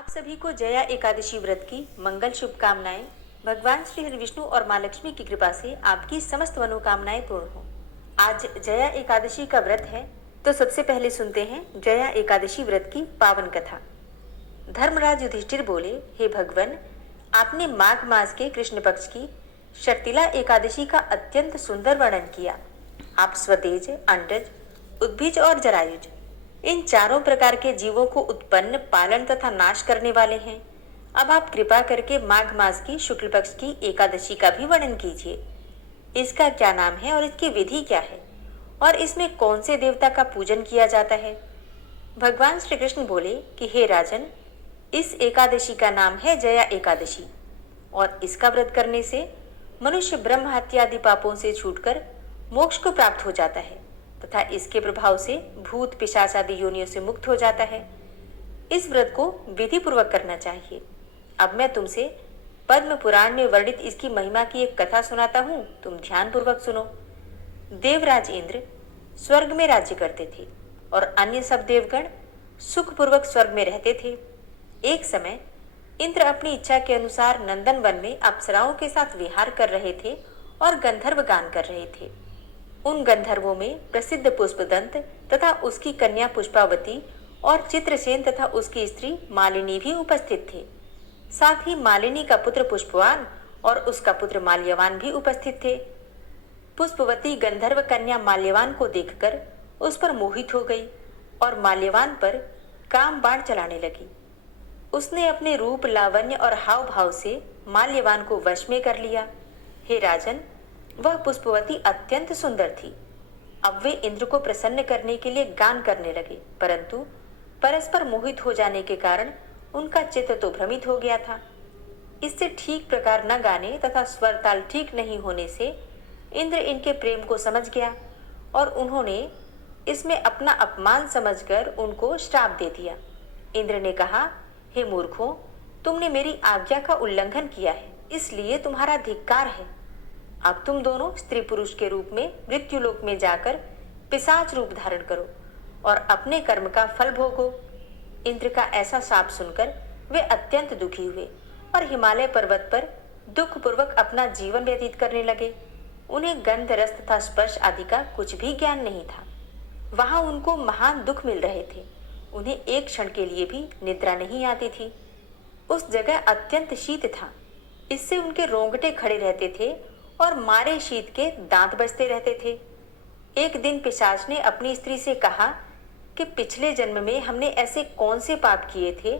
आप सभी को जया एकादशी व्रत की मंगल शुभकामनाएं। भगवान श्री हरि विष्णु और माँ लक्ष्मी की कृपा से आपकी समस्त मनोकामनाएं पूर्ण हो। आज जया एकादशी का व्रत है, तो सबसे पहले सुनते हैं जया एकादशी व्रत की पावन कथा। धर्मराज युधिष्ठिर बोले, हे भगवान, आपने माघ मास के कृष्ण पक्ष की शर्तिला एकादशी का अत्यंत सुंदर वर्णन किया। आप स्वतेज, अंडज, उद्भिज और जरायुज, इन चारों प्रकार के जीवों को उत्पन्न, पालन तथा नाश करने वाले हैं। अब आप कृपा करके माघ मास की शुक्ल पक्ष की एकादशी का भी वर्णन कीजिए। इसका क्या नाम है और इसकी विधि क्या है, और इसमें कौन से देवता का पूजन किया जाता है। भगवान श्री कृष्ण बोले कि हे राजन, इस एकादशी का नाम है जया एकादशी, और इसका व्रत करने से मनुष्य ब्रह्म हत्या आदि पापों से छूटकर मोक्ष को प्राप्त हो जाता है तथा इसके प्रभाव से भूत पिशाच आदि योनियों से मुक्त हो जाता है। इस व्रत को विधि पूर्वक करना चाहिए। अब मैं तुमसे पद्म पुराण में वर्णित इसकी महिमा की एक कथा सुनाता हूँ, तुम ध्यान पूर्वक सुनो। देवराज इंद्र स्वर्ग में राज्य करते थे और अन्य सब देवगण सुखपूर्वक स्वर्ग में रहते थे। एक समय इंद्र अपनी इच्छा के अनुसार नंदन वन में अप्सराओं के साथ विहार कर रहे थे और गंधर्व गान कर रहे थे। उन गंधर्वों में प्रसिद्ध पुष्पदंत तथा उसकी कन्या पुष्पावती और चित्रसेन तथा उसकी स्त्री मालिनी भी उपस्थित थे। साथ ही मालिनी का पुत्र पुष्पवान और उसका पुत्र माल्यवान भी उपस्थित थे। पुष्पवती गंधर्व कन्या माल्यवान को देखकर उस पर मोहित हो गई और माल्यवान पर काम बाण चलाने लगी। उसने अपने रूप, लावण्य और हाव भाव से माल्यवान को वश में कर लिया। हे राजन, वह पुष्पवती अत्यंत सुंदर थी। अब वे इंद्र को प्रसन्न करने के लिए गान करने लगे, परंतु परस्पर मोहित हो जाने के कारण उनका चित्त तो भ्रमित हो गया था। इससे ठीक प्रकार न गाने तथा स्वर ताल ठीक नहीं होने से इंद्र इनके प्रेम को समझ गया और उन्होंने इसमें अपना अपमान समझकर उनको श्राप दे दिया। इंद्र ने कहा, हे मूर्खों, तुमने मेरी आज्ञा का उल्लंघन किया है, इसलिए तुम्हारा धिक्कार है। अब तुम दोनों स्त्री पुरुष के रूप में मृत्युलोक में जाकर पिशाच रूप धारण करो और अपने कर्म का फल भोगो। इंद्र का ऐसा शाप सुनकर वे अत्यंत दुखी हुए और हिमालय पर्वत पर दुख पूर्वक अपना जीवन व्यतीत करने लगे। उन्हें गंध, रस तथा स्पर्श आदि का कुछ भी ज्ञान नहीं था। वहां उनको महान दुख मिल रहे थे। उन्हें एक क्षण के लिए भी निद्रा नहीं आती थी। उस जगह अत्यंत शीत था, इससे उनके रोंगटे खड़े रहते थे और मारे शीत के दांत बजते रहते थे। एक दिन पिशाच ने अपनी स्त्री से कहा कि पिछले जन्म में हमने ऐसे कौन से पाप किए थे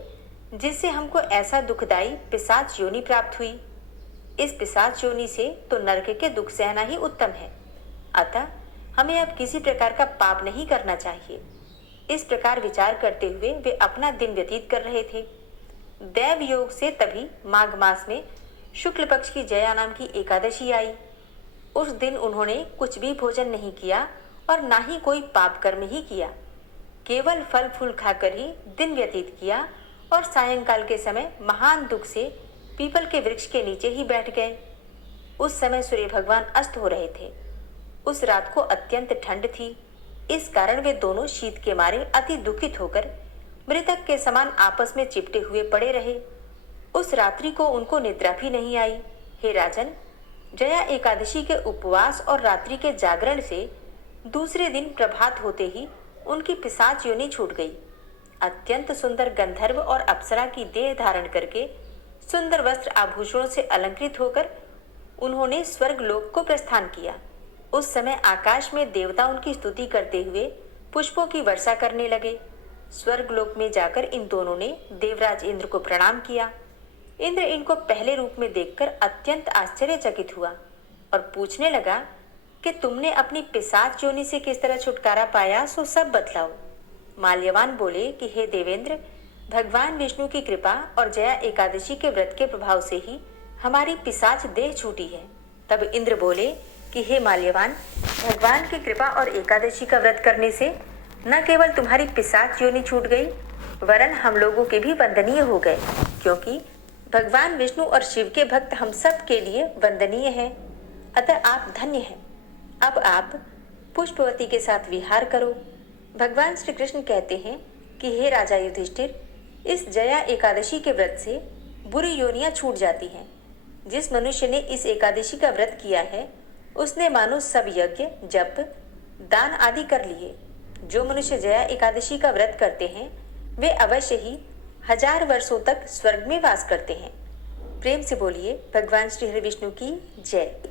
जिससे हमको ऐसा दुखदाई पिशाच योनि प्राप्त हुई। इस पिशाच योनि से तो नरक के दुख सहना ही उत्तम है, अतः हमें अब किसी प्रकार का पाप नहीं करना चाहिए। इस प्रकार विचार करते हुए वे अपना दिन व्यतीत कर रहे थे। दैव योग से तभी माघ मास में शुक्ल पक्ष की जया नाम की एकादशी आई। उस दिन उन्होंने कुछ भी भोजन नहीं किया और ना ही कोई पाप कर्म ही किया। केवल फल फूल खाकर ही दिन व्यतीत किया और सायंकाल के समय महान दुख से पीपल के वृक्ष के नीचे ही बैठ गए। उस समय सूर्य भगवान अस्त हो रहे थे। उस रात को अत्यंत ठंड थी, इस कारण वे दोनों शीत के मारे अति दुखित होकर मृतक के समान आपस में चिपटे हुए पड़े रहे। उस रात्रि को उनको निद्रा भी नहीं आई। हे राजन, जया एकादशी के उपवास और रात्रि के जागरण से दूसरे दिन प्रभात होते ही उनकी पिशाच योनि छूट गई। अत्यंत सुंदर गंधर्व और अप्सरा की देह धारण करके सुंदर वस्त्र आभूषणों से अलंकृत होकर उन्होंने स्वर्ग लोक को प्रस्थान किया। उस समय आकाश में देवता उनकी स्तुति करते हुए पुष्पों की वर्षा करने लगे। स्वर्ग लोक में जाकर इन दोनों ने देवराज इंद्र को प्रणाम किया। इंद्र इनको पहले रूप में देखकर अत्यंत आश्चर्यचकित हुआ और पूछने लगा कि तुमने अपनी पिशाच योनि से किस तरह छुटकारा पाया, सो सब बतलाओ। माल्यवान बोले कि हे देवेंद्र, भगवान विष्णु की कृपा और जया एकादशी के व्रत के प्रभाव से ही हमारी पिशाच देह छूटी है। तब इंद्र बोले कि हे माल्यवान, भगवान की कृपा और एकादशी का व्रत करने से न केवल तुम्हारी पिशाच योनि छूट गई, वरन हम लोगों के भी वंदनीय हो गए, क्योंकि भगवान विष्णु और शिव के भक्त हम सब के लिए वंदनीय हैं। अतः आप धन्य हैं। अब आप पुष्पवती के साथ विहार करो। भगवान श्री कृष्ण कहते हैं कि हे राजा युधिष्ठिर, इस जया एकादशी के व्रत से बुरी योनियां छूट जाती हैं। जिस मनुष्य ने इस एकादशी का व्रत किया है उसने मानो सब यज्ञ, जप, दान आदि कर लिए। जो मनुष्य जया एकादशी का व्रत करते हैं वे अवश्य ही 1000 वर्षों तक स्वर्ग में वास करते हैं। प्रेम से बोलिए भगवान श्री हरि विष्णु की जय।